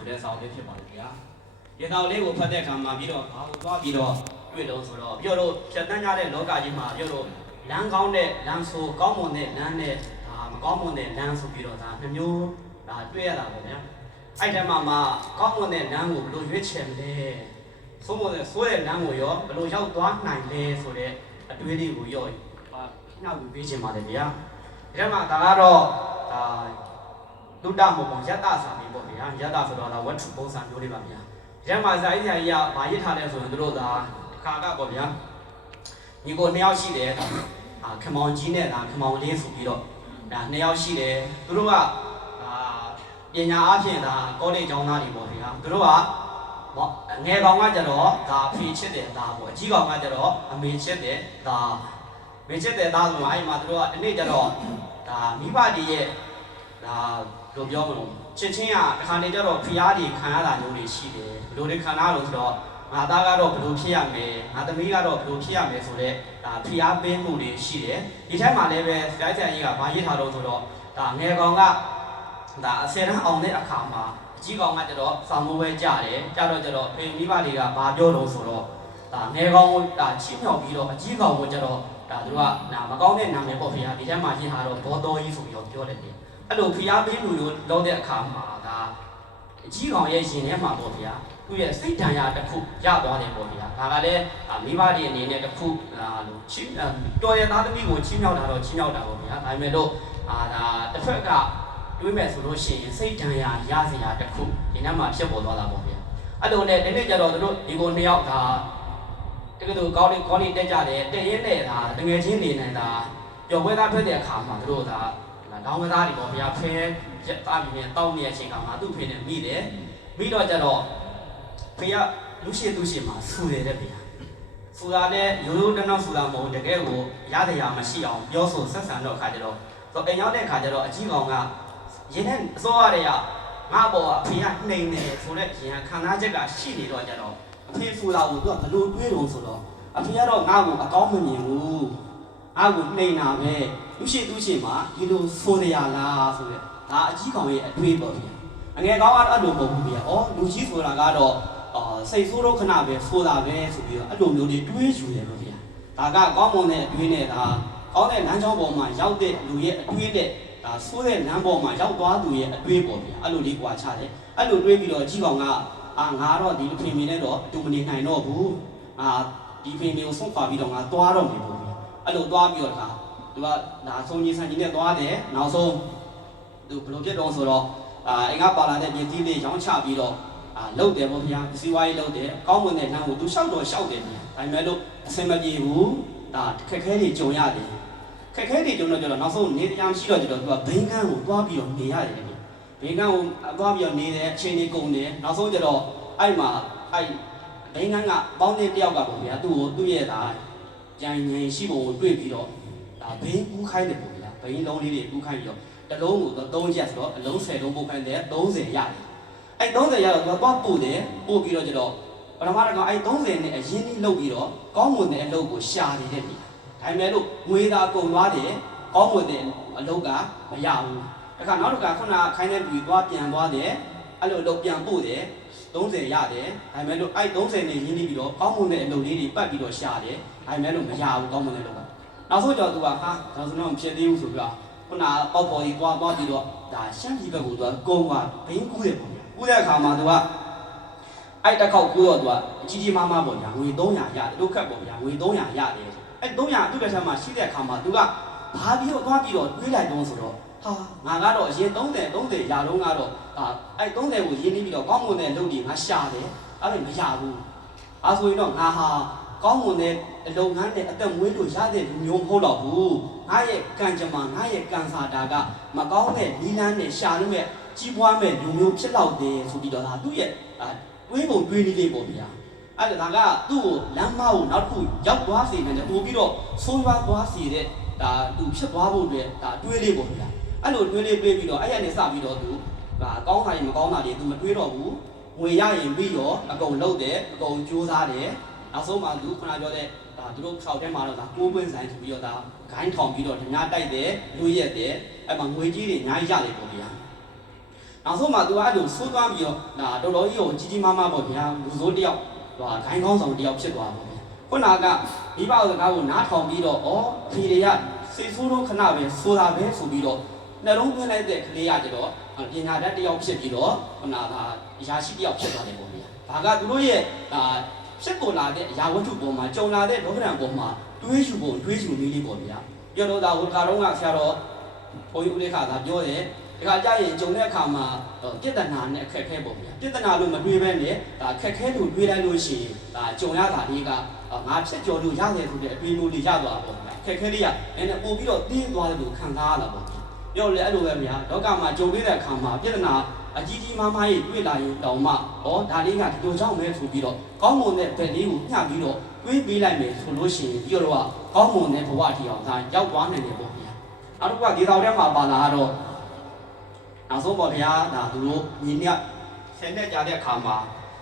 ဆိုတဲ့ဆောင်းလေးဖြစ်ပါတယ်ဗျာဒီဆောင်းလေးကိုဖတ်တဲ့အခါမှာပြီးတော့ဘာလို့သွားပြီးတော့တွေ့လို့ဆိုတော့ပြောလို့ဖြတ်တန်းကြတဲ့လောကကြီးမှာပြောလို့လမ်းကောင်းတဲ့လမ်းဆိုကောင်းမွန်တဲ့လမ်းနဲ့ဒါမကောင်းမွန်တဲ့လမ်းဆိုပြီးတော့ဒါနှမျိုးဒါတွေ့ရတာပေါ့ဗျာအဲ့တည်းမှာမှကောင်းမွန်တဲ့လမ်းကိုဘယ်လိုရွေးချယ်မလဲဆိုမတဲ့ဆိုးတဲ့လမ်းကိုရောဘယ်လိုရောက်သွားနိုင်လဲဆိုတဲ့အတွေးလေးကိုရောဟာညှောက်ပြီးပေးခြင်းပါတယ်ဗျာဒါမှဒါကတော့ဒါတု ဒ္ဒမဟုတ်ပါယတ္တစာမင်းပေါ့ဗျာယတ္တဆိုတော့ဒါဝတ္ထုပုံစံမျိုးလေးပါဗျာဒီထဲမှာဇာအိဇာကြီးကဗာရစ်ထားတယ်ဆိုရင်တို့ဒါခါကပေါ့ဗျာညီကိုနှစ်ယောက်ရှိတယ်အာခမောင်ကြီးနဲ့ဒါခမောင်လေးဆိုပြီးတော့ဒါနှစ်ယောက်ရှိတယ်သူတို့ကဒါပညာအဖြစ်ဒါကောလိပ်ကျောင်းသားတွေပေါ့ဗျာသူတို့ကဘောငယ်ကောင်ကကြတော့ဒါအဖေချစ်တယ်ဒါပေါ့အကြီးကောင်ကကြတော့အမေချစ်တယ်ဒါမေချစ်တယ်ဒါဆိုတော့အဲ့မှာသူတို့ကဒီနေ့ကြတော့ဒါမိဘတွေရဲ့ ဒါဘယ်လိုပြောမလို့ချစ်ချင်းကတစ်ခါနေကြတော့ဖျားတွေခံရတာမျိုးတွေရှိတယ်ဘယ်လိုတွေခံရလို့ဆိုတော့ငါသားကတော့ဘယ်လိုဖြစ်ရမယ်ငါသမီးကတော့ဘယ်လိုဖြစ်ရမယ်ဆိုတော့ဒါဖျားပေးမှုတွေရှိတယ်ဒီထက်မှလည်းပဲဆရာဆရာကြီးကဗာရေးထားတော့ဆိုတော့ဒါငယ်ကောင်ကဒါအစရန်အောင်တဲ့အခါမှာအကြီးကောင်ကကျတော့စာမိုးပဲကြတယ်ကြတော့ကျတော့ဖေမိဘတွေကဘာပြောတော့ဆိုတော့ဒါငယ်ကောင်ကိုဒါချင်းမြောက်ပြီးတော့အကြီးကောင်ကိုကျတော့ဒါသူကနာမကောင်းတဲ့နာမည်ပေါ့ဖေဟာဒီထက်မှရေးထားတော့ဘောတော်ကြီးဆိုပြီးတော့ပြောတယ်လေ အဲ့လိုဖျားပေးလူလို့လောက်တဲ့အခါမှာဒါအကြီးကောင်ရဲ့ရင်ထဲမှာပေါ့ဗျာသူ့ရဲ့စိတ်ဓာတ်ရတစ်ခုရသွားတယ်ပေါ့ဗျာဒါကလည်းအာမိဘတွေအနေနဲ့တစ်ခုအာလို့ချင်းအာတော်ရသားသမီးကိုချင်းမြောက်တာတော့ချင်းမြောက်တာပေါ့ဗျာဒါပေမဲ့လို့အာဒါတစ်ဖက်ကတွေးမဲ့ဆိုလို့ရှိရင်စိတ်ဓာတ်ရရစရာတစ်ခုဒီနေ့မှာဖြစ်ပေါ်သွားတာပေါ့ဗျာအဲ့လိုနဲ့ဒီနေ့ကျတော့တို့ဒီကိုနှစ်ယောက်ဒါတကယ်လို့ကောင်းလေးကောင်းလေးတက်ကြတယ်တက်ရင်နဲ့ဒါတငယ်ချင်းနေနေတာပျော်ပွဲသားထွက်တဲ့အခါမှာတို့ဒါ လောင်းကစားတွေပေါ့ဗျာဖဲရက်သားပြီးနေတောင်းနေတဲ့အချိန်ကမှသူ့ဖေနဲ့မိတယ်မိတော့ကြတော့ဖေကလူရှိသူရှိမှာဆူတယ်တဲ့ဗျာဆူတာနဲ့ရိုးရိုးတနောက်ဆူတာမဟုတ်တကယ်ကိုရတရားမရှိအောင်ပြောဆိုဆက်ဆံတော့ခါကြတော့ဆိုအိမ်ရောက်တဲ့ခါကျတော့အကြီးကောင်ကရင်းနဲ့အစိုးရတွေကငါဘောအဖေကနှိမ်နေဆိုတဲ့ရင်ခံစားချက်ကရှိနေတော့ကြတော့အဖေဆူတာကိုသူကဘလို့တွေးတော့ဆိုတော့အဖေကတော့ငါ့ကိုအကောင်းမမြင်ဘူးအားကိုနှိမ်တာပဲ လူရှိသူရှိမှာဒီလိုဆိုရလားဆိုရက်ဒါအကြီးကောင်ရဲ့အတွေးပေါ့ဗျာအငယ်ကောင်ကတော့အဲ့လိုမဟုတ်ဘူးဗျာဩလူကြီးဆိုတာကတော့အာစိတ်ဆိုးတော့ခဏပဲဆိုတာပဲဆိုပြီးတော့အဲ့လိုမျိုးတွေတွေးယူတယ်ပေါ့ဗျာဒါကကောင်းမွန်တဲ့အတွေးနဲ့ဒါကောင်းတဲ့လမ်းကြောင်းပေါ်မှာရောက်တဲ့လူရဲ့အတွေးနဲ့ဒါဆိုးတဲ့လမ်းပေါ်မှာရောက်သွားသူရဲ့အတွေးပေါ့ဗျာအဲ့လိုလေးကွာချတယ်အဲ့လိုတွေးပြီးတော့အကြီးကောင်ကအာငါတော့ဒီအဖေမင်းနဲ့တော့အတူမနေနိုင်တော့ဘူးအာဒီဖေမင်းကိုဆုံးခွာပြီးတော့ငါသွားတော့မယ်ပေါ့ဗျာအဲ့လိုသွားပြီးတော့ဒါ သူကဒါဆုံးကြီးဆန်ကြီးနဲ့သွားတယ်နောက်ဆုံးသူဘယ်လိုဖြစ်တော့ဆိုတော့အာအင်္ဂပါလာတဲ့ပြည်ကြီးလေးရောင်းချပြီးတော့အာလုတ်တယ်ပေါ့ဗျာစီဝါရေးလုတ်တယ်ကောင်းမွန်တဲ့နှမ်းကိုသူရှောက်တော့ရှောက်တယ်ဗျာဒါပေမဲ့လို့အစင်မပြေဘူးဒါခက်ခဲတွေကြုံရတယ်ခက်ခဲတွေကြုံတော့ကျတော့နောက်ဆုံးနေတရားမရှိတော့ကျတော့သူကဘိန်းကန်းကိုသွားပြီးတော့နေရတယ်ဗျဘိန်းကန်းကိုသွားပြီးတော့နေတယ်အချိန်လေးကုန်တယ်နောက်ဆုံးကျတော့အဲ့မှာအဲ့ဘိန်းကန်းကပေါင်းတဲ့တယောက်ကပေါ့ဗျာသူ့ကိုသူ့ရဲ့ဒါကြံငင်ရှိပုံကိုတွေ့ပြီးတော့ဒါ ဘိန်းကူးခိုင်းတယ်ပေါ့ဗျာဘိန်းလုံးလေးတွေကူးခိုင်းပြီးတော့တစ်လုံးကိုတော့3ချက်ဆိုတော့အလုံး10လုံးပို့ခိုင်းတယ်30ရတယ်အဲ့30ရတော့သူကသွားပို့တယ်ပို့ပြီးတော့ကျတော့ပထမတစ်ခါအဲ့30နဲ့အရင်ကြီးလုတ်ပြီးတော့ကောင်းမွန်တဲ့အလုပ်ကိုရှာနေတဲ့ပြည်ဒါပေမဲ့လို့ငွေသာကုန်သွားတယ်ကောင်းမွန်တဲ့အလုပ်ကမရဘူးတခါနောက်တစ်ခါခုနခိုင်းတဲ့ပြည်သွားပြန်သွားတယ်အဲ့လိုအလုပ်ပြန်ပို့တယ်30ရတယ်ဒါပေမဲ့လို့အဲ့30နဲ့ရင်းနှီးပြီးတော့ကောင်းမွန်တဲ့အလုပ်လေးတွေပတ်ပြီးတော့ရှာတယ်ဒါပေမဲ့လို့မရဘူးကောင်းမွန်တဲ့လောက်က နောက်ဆုံးကျတော့သူကဟာဒါဆိုတော့မဖြစ်သေးဘူးဆိုပြီးတော့ခုနပေါက်ပေါ်ကြီးသွားသွားပြီးတော့ဒါရှမ်းပြည်ဘက်ကိုသူကကုန်းသွားဘိန်းကူးတယ်ပေါ့ဗျာကူးတဲ့အခါမှာသူကအဲ့တစ်ခေါက်ကူးတော့သူကအကြီးကြီးမားမားပေါ့ဗျာငွေ300ရတယ်တို့ခက်ပေါ့ဗျာငွေ300ရတယ်အဲ့300သူ့လက်ထက်မှာရှိတဲ့အခါမှာသူကဘာပြီးတော့သွားပြီးတော့တွေးလိုက်တော့ဆိုတော့ဟာငါကတော့အရင်30 30ရာလုံးကတော့အာအဲ့30ကိုရင်းနှီးပြီးတော့ကောင်းမွန်တဲ့လုပ်ကြီးငါရှာတယ်အဲ့ဒါမရဘူးအဲဆိုရင်တော့ငါဟာကောင်းမွန်တဲ့ အလုပ်ငန်းနဲ့အသက်မွေးလို့ရတဲ့လူမျိုးမဟုတ်တော့ဘူးငါရဲ့ကံကြမ္မာငါရဲ့ကံစာတာကမကောင်းတဲ့နီလန်းနဲ့ရှာလို့မဲ့ကြီးပွားမဲ့လူမျိုးဖြစ်တော့တယ်ဆိုပြီးတော့ဒါသူ့ရဲ့အာတွေးပုံတွေးလေးလေးပေါ့ဗျာအဲ့ဒါကသူ့ကိုလမ်းမကိုနောက်တစ်ခုရောက်သွားစေတယ်ပို့ပြီးတော့ဆိုးရွားသွားစေတဲ့ဒါသူဖြစ်သွားဖို့အတွက်ဒါတွေးလေးပေါ့ဗျာအဲ့လိုတွေးလေးတွေးပြီးတော့အဲ့ရနေစပြီးတော့သူဒါကောင်းတာရင်မကောင်းတာတွေသူမတွေးတော့ဘူးငွေရရင်ပြီးတော့အကုန်လုပ်တယ်အကုန်ကြိုးစားတယ်နောက်ဆုံးမှသူခုနပြောတဲ့ ဒါသူတို့ဆောက်ထဲမှာတော့ဒါကိုးပွင့်ဆိုင်ဆိုပြီးတော့ဒါဂိုင်းထောင်ပြီးတော့ဓမြတိုက်တယ်လူရက်တယ်အဲ့မှာငွေကြီးတွေအများကြီးရတယ်ပေါ့ဗျာနောက်ဆုံးမှသူကအဲ့လိုဆိုးသွားပြီးတော့ဒါတော်တော်ကြီးကိုကြီးကြီးမားမားပေါ့ဗျာလူဆိုးတစ်ယောက်ဟိုဂိုင်းကောင်းဆောင်တစ်ယောက်ဖြစ်သွားပါဗျာခုနကမိဘစကားကိုနားထောင်ပြီးတော့ဩအဖေတွေကစိတ်ဆိုးတော့ခဏပဲဆိုတာပဲဆိုပြီးတော့နှလုံးသွင်းလိုက်တဲ့ကလေးရကြတော့ပညာတတ်တစ်ယောက်ဖြစ်ပြီးတော့ခုနကအရာရှိတစ်ယောက်ဖြစ်သွားတယ်ပေါ့ဗျာဒါကသူတို့ရဲ့ဒါ ဖြစ်ပေါ်လာတဲ့အရာဝတ္ထုပေါ်မှာကြုံလာတဲ့ဒေါကရံပေါ်မှာတွေးရှုဖို့တွေးရှုနည်းလေးပေါ့ဗျာပြောတော့ဒါဟိုတစ်ခါတော့ကဆရာတော်ဘုန်းကြီးဦးလေးခါသာပြောတယ်ဒီကကြရင်ဂျုံတဲ့အခါမှာပြဿနာနဲ့အခက်ခဲပုံဗျာပြဿနာလို့မတွေးဘဲနဲ့ဒါခက်ခဲလို့တွေးလိုက်လို့ရှိရင်ဒါဂျုံရတာလေးကငါဖြစ်ကြော်လို့ရတယ်ဆိုတဲ့အတွေးမျိုးလေးရသွားပါဗျာခက်ခဲလေးကနည်းနည်းပို့ပြီးတော့တင်းသွားတယ်လို့ခံစားရတာပေါ့ပြောလေအဲ့လိုပဲဗျာလောကမှာဂျုံပေးတဲ့အခါမှာပြဿနာအကြီးကြီးမားမားကြီးတွေ့လာရင်တောင်မှ ဩဒါလေးကဒီလိုကြောင့်ပဲဆိုပြီးတော့ကောင်းမွန်တဲ့ဘက်လေးကိုညှပ်ပြီးတော့တွေးပေးလိုက်မယ်ဆိုလို့ရှိရင်ပြီးတော့ကောင်းမွန်တဲ့ဘဝထီအောင်ဒါရောက်သွားနိုင်တယ်ပေါ့ဗျာနောက်တစ်ခုကဒီတော်ထဲမှာပါလာတော့နောက်ဆုံးပေါ့ဗျာဒါသူတို့ညီနဲ့ဆယ်နဲ့ကြာတဲ့အခါမှာ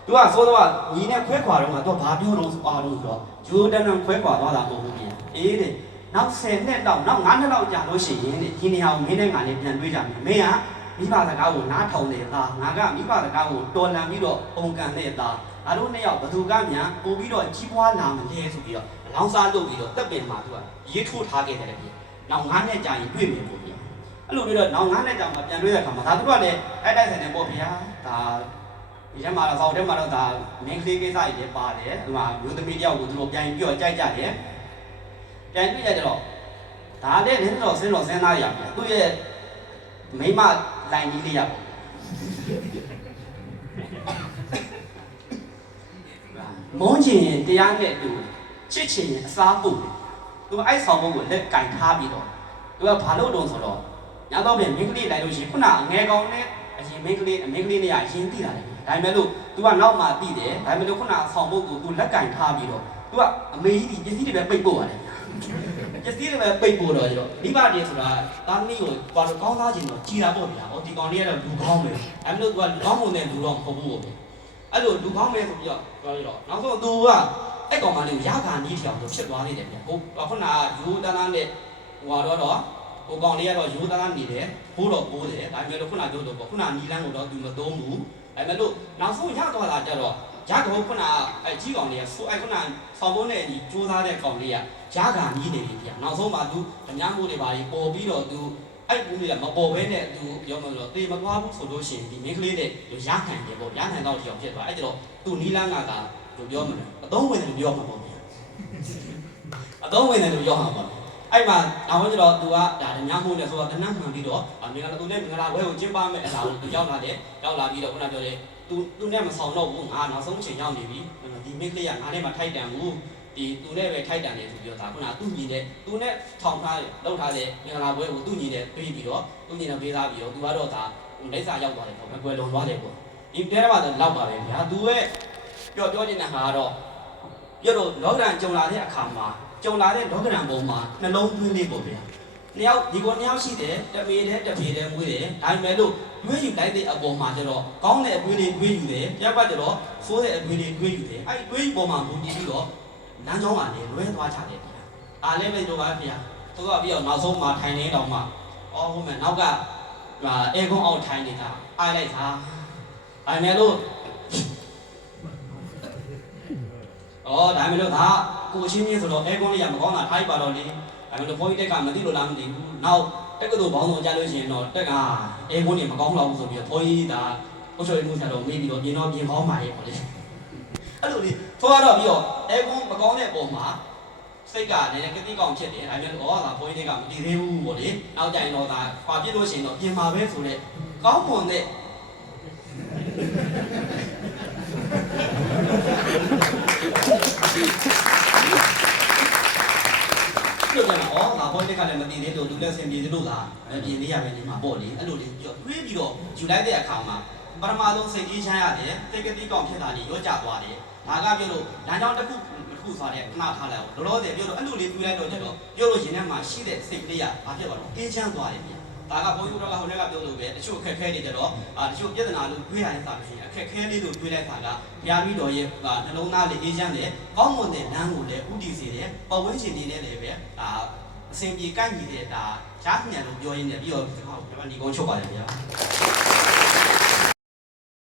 သူကဆိုတော့ညီနဲ့ခွဲခွာတော့ကသူကဘာပြောတော့အားလို့ဆိုတော့ဂျိုးတန်းတန်းခွဲခွာသွားတာမဟုတ်ဘူးဗျာအေးတဲ့နောက်10နှစ်တော့နောက်9နှစ်လောက်ကြာလို့ရှိရင်တဲ့ဒီနေရာကိုမင်းနဲ့ငါနဲ့ပြန်တွေးကြမယ်မင်းက မိဘစကားကိုနားထောင်နေတာငါကမိဘစကားကိုတော်လန်ပြီးတော့ပုံကန်နေတာငါတို့နှစ်ယောက်ဘသူကမြန်ပို့ပြီးတော့ကြီးပွားလာမလဲဆိုပြီးတော့အလောင်းစားလုပ်ပြီးတော့တက်ပင်မှာသူကရေးထိုးထားခဲ့တယ်ဗျာနောက်9နှစ်ကြာရင်တွေ့မယ်ပေါ့ဗျာအဲ့လိုပြီးတော့နောက်ငါးနှစ်ကြာမှပြန်တွေးတဲ့အခါမှာဒါသူတို့ကလည်းအဲ့တိုက်ဆိုင်နေပေါ့ဗျာဒါဒီထဲမှာတော့စောက်ထဲမှာတော့ဒါ main ကလေးကိစ္စကြီးလည်းပါတယ်ဒီမှာမျိုးသမီးတယောက်ကိုသူတို့ပြန်ပြီးတော့ကြိုက်ကြတယ်ပြန်တွေ့ရကြတော့ဒါလည်းနည်းတော့စဉ်းတော့စဉ်းစားရပြီသူ့ရဲ့မိမ လိုင်ကြီးလေးရပေါ့မုန်းချင်ရင်တရားနဲ့တူချစ်ချင်ရင်အစားပို့တယ်သူအဲ့ဆောင်ဖို့ကိုလက်ကင်ထားပြီးတော့သူကဘာလို့တုံးဆိုတော့ ညတော့ပြန်မိန်းကလေးလိုက်လို့ရှိရင်ခုနအငယ်ကောင်နဲ့အရင်မိန်းကလေးမိန်းကလေးနဲ့ကအရင်သိတာလေဒါပေမဲ့လို့ तू ကနောက်မှသိတယ်ဒါပေမဲ့လို့ခုနဆောင်ဖို့ကို तू လက်ကင်ထားပြီးတော့ तू ကအမေကြီးဒီပစ္စည်းတွေပဲပိတ်ပို့ရတယ် ပစ္စည်းတွေပဲပိတ်ပို့တော့ကျတော့မိဘတွေဆိုတာတာမီးကိုဘာလို့ကောင်းသားချင်တော့ကြည်တာပေါ့ဗျာဟောဒီကောင်လေးကတော့လူကောင်းပဲဒါပေမဲ့လို့ तू ကလူကောင်းမုံတဲ့လူတော့မဟုတ်ဘူးပေါ့ဗျအဲ့လိုလူကောင်းပဲဆိုပြီးတော့ပြောရတော့နောက်ဆုံး तू ကအဲ့ကောင်မလေးကိုရခါနီးထောင်တော့ဖြစ်သွားသေးတယ်ဗျဟိုခုနကယူတန်းတန်းနဲ့ဟိုတော့တော့ဟိုကောင်လေးကတော့ရိုးသားနေတယ်ဘိုးတော့ဘိုးတယ်ဒါပေမဲ့လို့ခုနပြောတော့ပေါ့ခုနနီလန်းကိုတော့သူမသုံးဘူးဒါပေမဲ့လို့နောက်ဆုံးရသွားတာကြတော့ ရတော့ခုနအဲကြီးကောင်လေးကဆိုအဲခုနဆောင်းပုံးနဲ့ညီစူးစားတဲ့ကောင်လေးကရကာနီးနေပြီဗျနောက်ဆုံးမှသူဓမြမိုးတွေပါပြီးပေါ်ပြီးတော့သူအဲ့ဘူးလေးကမပေါ်ဘဲနဲ့သူပြောမှလို့တေမသွားဘူးဆိုလို့ရှိရင်ဒီမိန်းကလေးနဲ့ရခံတယ်ပေါ့ရခံတော့ကြောင်ဖြစ်သွားအဲ့ကျတော့သူနီလန်းကကလို့ပြောမှတယ်အသုံးဝင်တယ်လို့ပြောမှာပေါ့ဗျအသုံးဝင်တယ်လို့ပြောမှာပေါ့အဲ့မှာနောက်ဆုံးကျတော့သူကဒါဓမြမိုးနဲ့ဆိုတော့တနတ်မှန်ပြီးတော့အမေကသူနဲ့မင်္ဂလာဘွဲကိုကျင်းပမယ်အစားကိုသူရောက်လာတယ်ရောက်လာပြီးတော့ခုနပြောတယ် သူသူနဲ့မဆောင်တော့ဘူးငါနောက်ဆုံးချိန်ရောက်နေပြီဒီမိတ်ကလေးကငါနဲ့မထိုက်တန်ဘူးဒီသူနဲ့ပဲထိုက်တန်တယ်ဆိုပြီးတော့ဒါခုနသူ့ညီတဲ့သူနဲ့ထောင်ထားလောက်ထားတဲ့မင်္ဂလာဘွဲကိုသူ့ညီတဲ့ပြေးပြီးတော့သူ့ညီနဲ့ပေးသားပြီးတော့သူကတော့ဒါလက်စာရောက်သွားတယ်ပေါ့မကွယ်လွန်သွားတယ်ပေါ့ဒီတဲမှာတော့လောက်ပါပဲဗျာသူရဲ့ပြောပြောနေတဲ့ဟာကတော့ပြောတော့လောကရန်ကြုံလာတဲ့အခါမှာကြုံလာတဲ့လောကရန်ပုံမှာနှလုံးသွင်းလေးပေါ့ဗျာ နှစ်ယောက်ဒီကောနှစ်ယောက်ရှိတယ်တမေတဲ့တဖေတဲ့မွေးတယ်ဒါပေမဲ့လို့တွေးယူလိုက်တဲ့အပေါ်မှာကျတော့ကောင်းတဲ့အတွေးလေးတွေးယူတယ်ပြတ်ပတ်ကျတော့ဆိုးတဲ့အတွေးလေးတွေးယူတယ်အဲ့ဒီတွေးယူပေါ်မှာဘူတည်ပြီးတော့လမ်းကြောင်းကလည်းလွဲသွားကြတယ်ဗျာအားလည်းပဲတို့ပါဗျာသူကပြီးတော့နောက်ဆုံးမှာထိုင်နေတော့မှအော်ဟုတ်မယ်နောက်ကအဲကွန်အောက်ထိုင်နေတာအားလိုက်တာဒါပေမဲ့လို့။အော်ဒါမှမဟုတ်ဒါကိုအချင်းချင်းဆိုတော့အဲကွန်လေးကမကောင်းတာထိုက်ပါတော့လေ။ ဒါမှမဟုတ်ဘုန်းကြီးတက်ကမသိလို့လားမသိဘူး။နောက်တက်ကတို့ဘောင်းဆောင်ကြလို့ရှိရင်တော့တက်ကအဲကွန်လေးမကောင်းတော့ဘူးဆိုပြီးတော့ဘုန်းကြီးဒါဥစ္စာရေးမှုဆက်တော့မေးပြီးတော့ပြင်တော့ပြင်ကောင်းပါရဲ့ပေါ့လေ။အဲ့လိုလေထိုးရတော့ပြီးတော့အဲကွန်မကောင်းတဲ့ပုံမှာစိတ်ကလည်းကတိကောင်ဖြစ်တယ်။ဒါပေမဲ့ဩဒါဘုန်းကြီးတက်ကမတည်သေးဘူးပေါ့လေ။နောက်ကြရင်တော့ဒါပါပြစ်လို့ရှိရင်တော့ပြင်ပါပဲဆိုတော့ကောင်းမွန်တဲ့ ပြောကြတာဩငါဘွိုင်းတက်ကလည်းမတည်သေးလို့လူလက်ဆင်ပြေသေးလို့လားအပြင်လေးရမယ်နေမှာပေါ့လေအဲ့လိုလေးပြောတွေးပြီးတော့ယူလိုက်တဲ့အခါမှာပထမဆုံးစိတ်ကြီးချမ်းရတယ်စိတ်ကတိကောင်ဖြစ်တာလေးရောကြသွားတယ်ဒါကပြောလို့လမ်းကြောင်းတစ်ခုတစ်ခုဆိုတဲ့ခဏထားလိုက်အောင်လောလောဆယ်ပြောလို့အဲ့လိုလေးတွေးလိုက်တော့ကျတော့ပြောလို့ရင်ထဲမှာရှိတဲ့စိတ်ကလေးကဘာဖြစ်သွားတော့အေးချမ်းသွားတယ်ပြန် ဒါကဘုန်းကြီးတို့ကဟိုနေ့ကပြောလို့ပဲတချို့အခက်ခဲနေကြတော့အာတချို့ပြဿနာလို့တွေးရတဲ့စာဖြစ်ရင်အခက်ခဲလေးလို့တွေးလိုက်တာကဘုရားပြီးတော်ရဲ့နှလုံးသားလေးအေးချမ်းတယ်ကောင်းမွန်တဲ့လမ်းကိုလည်းဥတည်စေတယ်ပတ်ဝန်းကျင်နေနဲ့လည်းပဲအာအစဉ်ပြေကိုက်ညီတဲ့ဒါရှားညံလို့ပြောရင်းနဲ့ပြီးတော့ဒီကောင်ကျွန်တော်ညီကုန်းချုပ်ပါတယ်ဗျာ